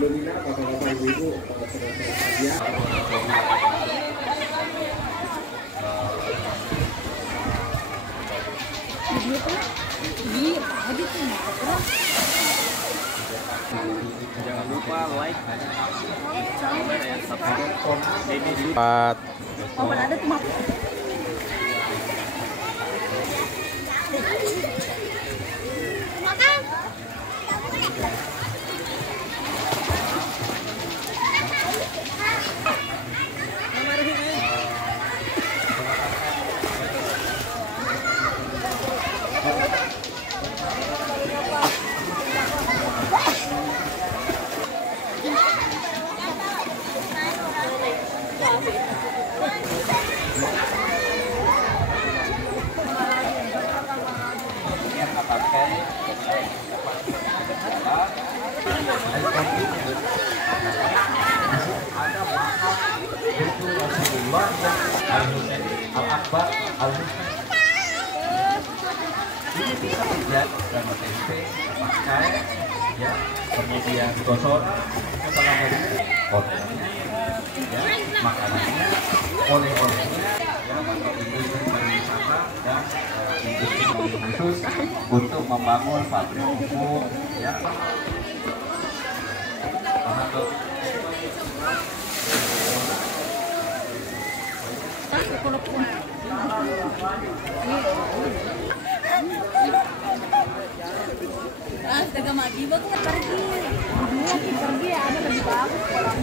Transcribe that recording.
Alhamdulillah bapak-bapak ibu-ibu ya. Jangan lupa like, comment, dan subscribe. Oh, ada tuh map. Makan. Al-Akbar ini bisa dibuat sama tempe, pakai ya, kemudian gosor setelah dari kontennya ya, makanannya, oleh-olehnya ya, untuk industri pariwisata dan industri khusus untuk membangun pabrik pupuk ya. Astaga, mati ba kung pergi? Pergi ada lebih bagus kalau